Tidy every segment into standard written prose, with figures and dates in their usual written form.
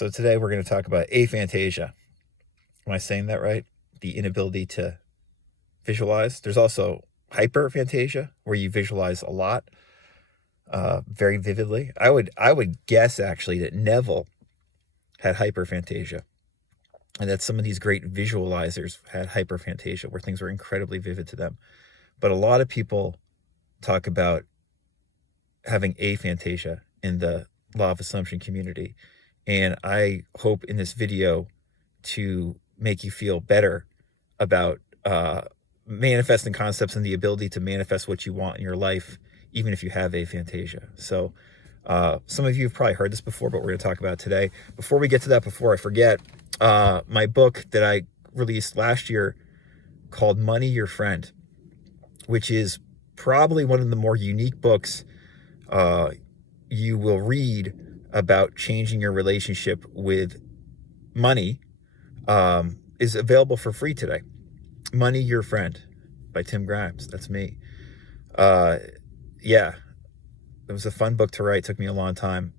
So today we're going to talk about aphantasia. Am I saying that right? The inability to visualize. There's also hyperphantasia, where you visualize a lot, very vividly. I would guess actually that Neville had hyperphantasia, and that some of these great visualizers had hyperphantasia, where things were incredibly vivid to them. But a lot of people talk about having aphantasia in the law of assumption community. And I hope in this video to make you feel better about manifesting concepts and the ability to manifest what you want in your life, even if you have aphantasia. So some of you have probably heard this before, but we're going to talk about it today. Before we get to that, before I forget, my book that I released last year called Money Your Friend, which is probably one of the more unique books you will read about changing your relationship with money, is available for free today. Money Your Friend by Tim Grimes. That's me. Yeah, it was a fun book to write. It took me a long time.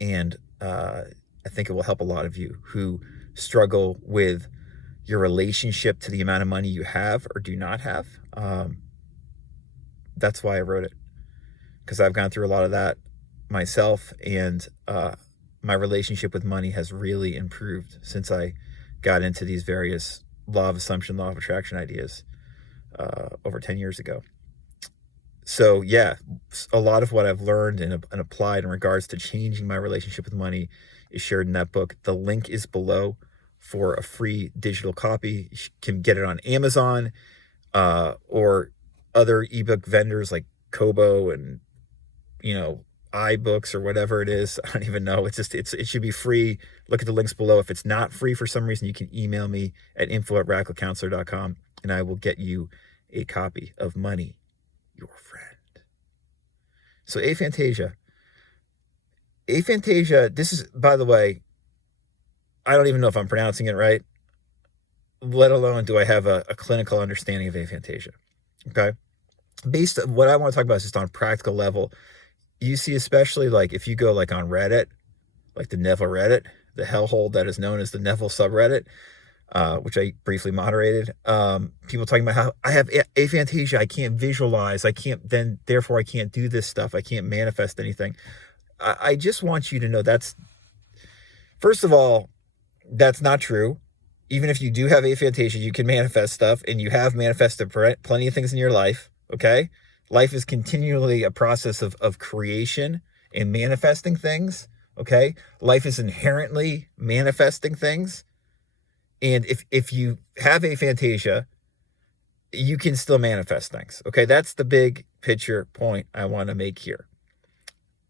And I think it will help a lot of you who struggle with your relationship to the amount of money you have or do not have. That's why I wrote it, because I've gone through a lot of that myself, and my relationship with money has really improved since I got into these various law of assumption, law of attraction ideas over 10 years ago. So yeah, a lot of what I've learned and applied in regards to changing my relationship with money is shared in that book. The link is below for a free digital copy. You can get it on Amazon or other ebook vendors like Kobo and, iBooks or whatever it is. I don't even know. It should be free. Look at the links below. If it's not free for some reason, you can email me at info@radicalcounselor.com and I will get you a copy of Money Your Friend. So aphantasia, this is, by the way, I don't even know if I'm pronouncing it right, let alone do I have a clinical understanding of aphantasia. Okay. Based on what I want to talk about is just on a practical level. You see, especially like if you go like on Reddit, like the Neville Reddit, the hellhole that is known as the Neville subreddit, which I briefly moderated, people talking about how I have aphantasia, I can't visualize, therefore I can't do this stuff, I can't manifest anything. I just want you to know first of all, that's not true. Even if you do have aphantasia, you can manifest stuff, and you have manifested plenty of things in your life, okay? Life is continually a process of creation and manifesting things, okay? Life is inherently manifesting things. And if you have aphantasia, you can still manifest things, okay? That's the big picture point I want to make here.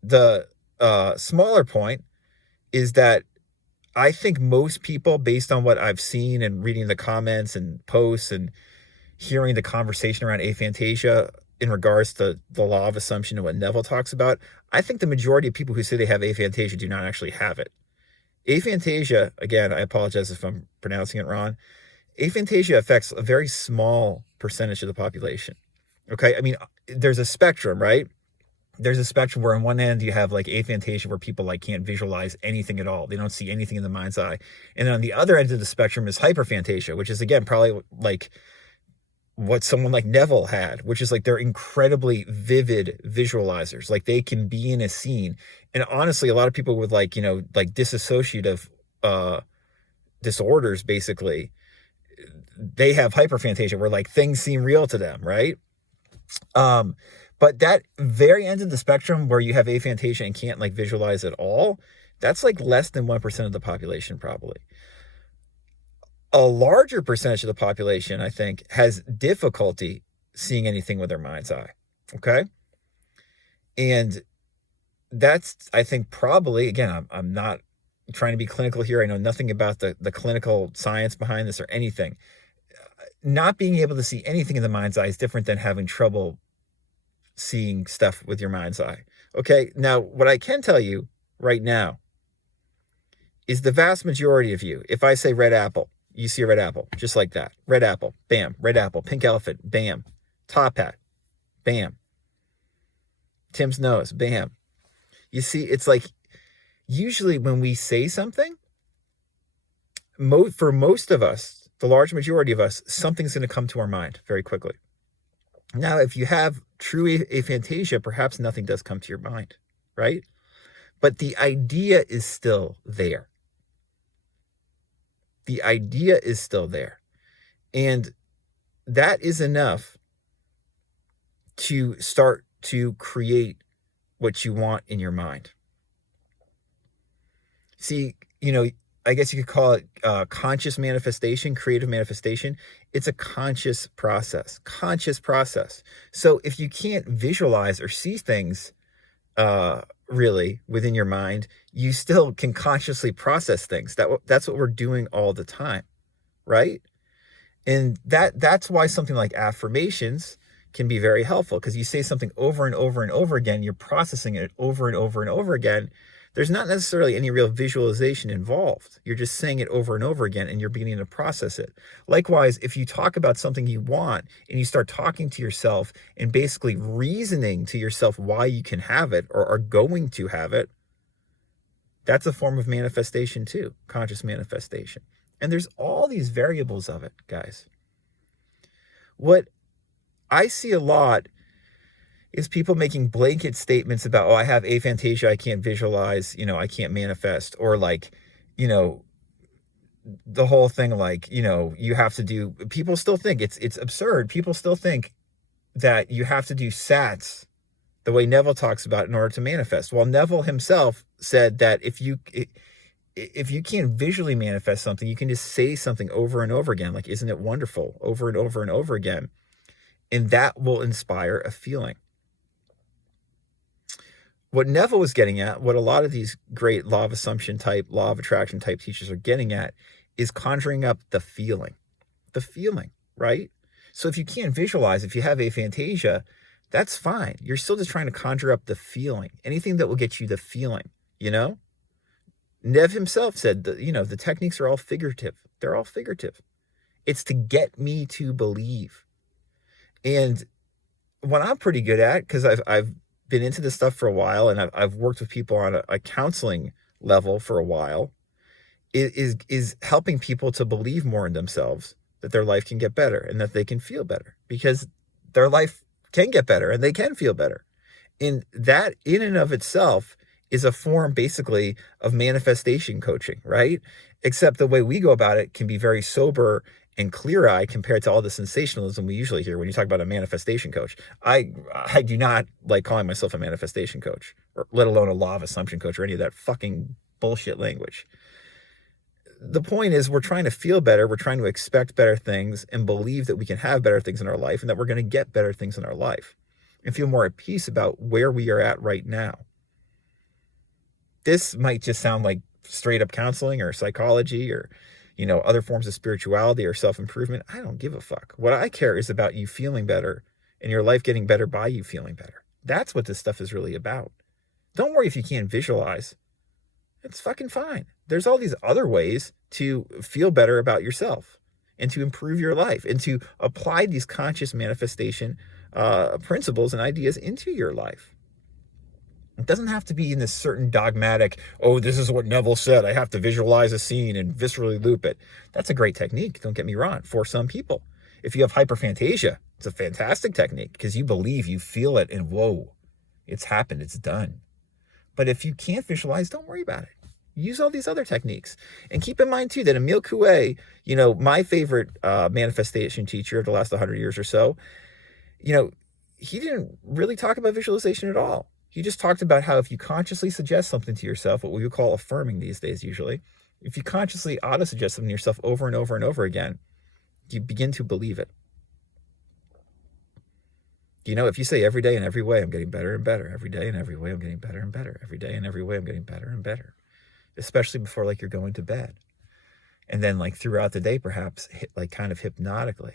The smaller point is that I think most people, based on what I've seen and reading the comments and posts and hearing the conversation around aphantasia in regards to the law of assumption and what Neville talks about, I think the majority of people who say they have aphantasia do not actually have it. Aphantasia, again, I apologize if I'm pronouncing it wrong. Aphantasia affects a very small percentage of the population. Okay, I mean, there's a spectrum, right? There's a spectrum where on one end you have like aphantasia, where people like can't visualize anything at all. They don't see anything in the mind's eye. And then on the other end of the spectrum is hyperphantasia, which is again probably like what someone like Neville had, which is like they're incredibly vivid visualizers. Like they can be in a scene. And honestly, a lot of people with like dissociative disorders, basically, they have hyperphantasia where like things seem real to them, right? But that very end of the spectrum where you have aphantasia and can't like visualize at all, that's like less than 1% of the population probably. A larger percentage of the population, I think, has difficulty seeing anything with their mind's eye, okay? And that's, I think, probably, again, I'm not trying to be clinical here. I know nothing about the clinical science behind this or anything. Not being able to see anything in the mind's eye is different than having trouble seeing stuff with your mind's eye, okay? Now, what I can tell you right now is the vast majority of you, if I say red apple, you see a red apple, just like that. Red apple, bam. Red apple, pink elephant, bam. Top hat, bam. Tim's nose, bam. You see, it's like usually when we say something, for most of us, the large majority of us, something's going to come to our mind very quickly. Now, if you have true aphantasia, perhaps nothing does come to your mind, right? But the idea is still there. The idea is still there. And that is enough to start to create what you want in your mind. See, I guess you could call it conscious manifestation, creative manifestation. It's a conscious process. So if you can't visualize or see things really within your mind, you still can consciously process things. That's what we're doing all the time, right? And that's why something like affirmations can be very helpful, because you say something over and over and over again, you're processing it over and over and over again. There's not necessarily any real visualization involved. You're just saying it over and over again, and you're beginning to process it. Likewise, if you talk about something you want and you start talking to yourself and basically reasoning to yourself why you can have it or are going to have it, that's a form of manifestation too, conscious manifestation. And there's all these variables of it, guys. What I see a lot is people making blanket statements about, I have aphantasia, I can't visualize, I can't manifest, or the whole thing, you have to do, people still think it's absurd. People still think that you have to do SATs the way Neville talks about in order to manifest. Well, Neville himself said that if you can't visually manifest something, you can just say something over and over again, like, isn't it wonderful, over and over and over again. And that will inspire a feeling. What Neville was getting at, what a lot of these great law of assumption type, law of attraction type teachers are getting at, is conjuring up the feeling, right? So if you can't visualize, if you have aphantasia, that's fine. You're still just trying to conjure up the feeling, anything that will get you the feeling, Nev himself said that, the techniques are all figurative. They're all figurative. It's to get me to believe. And what I'm pretty good at, because I've been into this stuff for a while, and I've worked with people on a counseling level for a while, is helping people to believe more in themselves, that their life can get better and that they can feel better, because their life can get better and they can feel better. And that in and of itself is a form basically of manifestation coaching, right? Except the way we go about it can be very sober and clear-eyed compared to all the sensationalism we usually hear when you talk about a manifestation coach. I do not like calling myself a manifestation coach, or let alone a law of assumption coach, or any of that fucking bullshit language. The point is, we're trying to feel better, we're trying to expect better things and believe that we can have better things in our life and that we're going to get better things in our life and feel more at peace about where we are at right now. This might just sound like straight up counseling or psychology or other forms of spirituality or self-improvement. I don't give a fuck. What I care is about you feeling better and your life getting better by you feeling better. That's what this stuff is really about. Don't worry if you can't visualize. It's fucking fine. There's all these other ways to feel better about yourself and to improve your life and to apply these conscious manifestation principles and ideas into your life. It doesn't have to be in this certain dogmatic, this is what Neville said, I have to visualize a scene and viscerally loop it. That's a great technique, don't get me wrong, for some people. If you have hyperphantasia, it's a fantastic technique because you believe, you feel it, and whoa, it's happened, it's done. But if you can't visualize, don't worry about it. Use all these other techniques. And keep in mind, too, that Emile Coué, my favorite manifestation teacher of the last 100 years or so, he didn't really talk about visualization at all. He just talked about how if you consciously suggest something to yourself, what we would call affirming these days usually, if you consciously auto-suggest something to yourself over and over and over again, you begin to believe it. If you say every day in every way, I'm getting better and better, every day in every way, I'm getting better and better, every day in every way, I'm getting better and better, especially before you're going to bed. And then throughout the day, perhaps kind of hypnotically.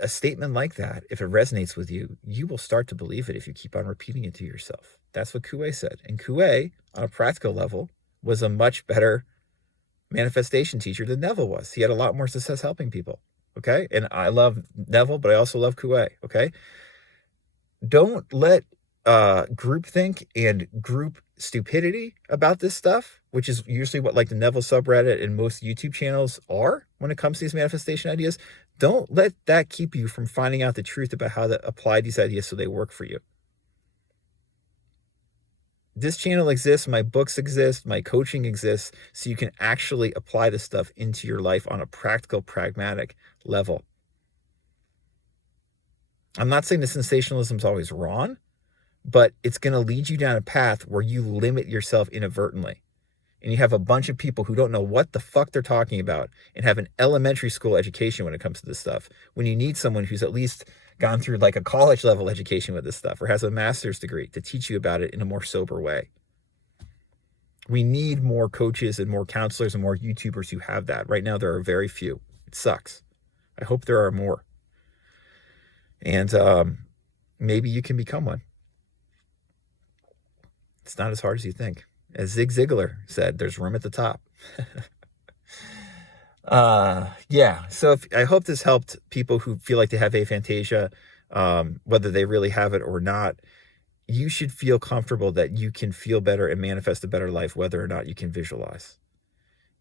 A statement like that, if it resonates with you, you will start to believe it if you keep on repeating it to yourself. That's what Coué said. And Coué, on a practical level, was a much better manifestation teacher than Neville was. He had a lot more success helping people. Okay? And I love Neville, but I also love Coué. Okay? Don't let groupthink and group stupidity about this stuff, which is usually what like the Neville subreddit and most YouTube channels are when it comes to these manifestation ideas, don't let that keep you from finding out the truth about how to apply these ideas so they work for you. This channel exists, my books exist, my coaching exists, so you can actually apply this stuff into your life on a practical, pragmatic level. I'm not saying the sensationalism is always wrong, but it's going to lead you down a path where you limit yourself inadvertently. And you have a bunch of people who don't know what the fuck they're talking about and have an elementary school education when it comes to this stuff, when you need someone who's at least gone through like a college level education with this stuff or has a master's degree to teach you about it in a more sober way. We need more coaches and more counselors and more YouTubers who have that. Right now, there are very few. It sucks. I hope there are more. And maybe you can become one. It's not as hard as you think. As Zig Ziglar said, there's room at the top. Yeah. So I hope this helped people who feel like they have aphantasia, whether they really have it or not. You should feel comfortable that you can feel better and manifest a better life, whether or not you can visualize.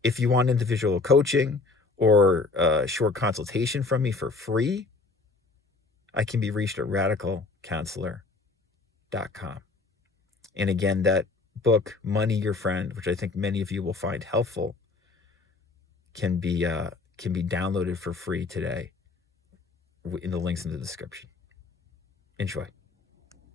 If you want individual coaching or a short consultation from me for free, I can be reached at radicalcounselor.com. And again, that book, Money Your Friend, which I think many of you will find helpful, can be downloaded for free today in the links in the description. Enjoy.